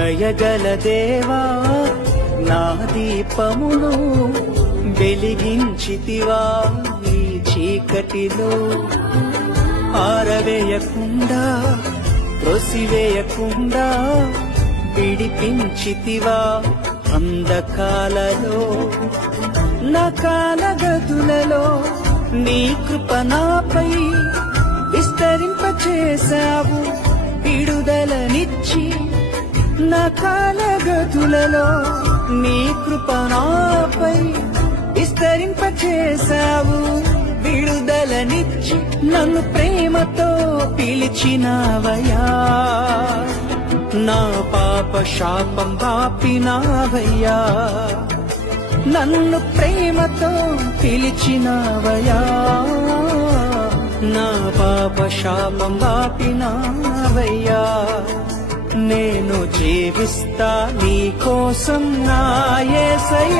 దయగల దేవా నా దీపమును వెలిగించితివా ఈ చీకటిలో, ఆరవేయకుండా త్రోసివేయకుండా విడిపించితివా అంధకాలలో. నా కాలగతులలో నీ కృప నాపై విస్తరింపచేశావు, విడుదలనిచ్చి. నా కాలగతులలో నీ కృప నాపై విస్తరింపచేశావు, విడుదలనిచ్చి. నన్ను ప్రేమతో పిలిచినావయ్యా, నా పాప శాపం బాపినావయ్యా. నన్ను ప్రేమతో పిలిచినావయ్యా, నా పాప శాపం బాపినావయ్యా. నేను జీవిస్తా నీ కోసం నా యేసయ్యా.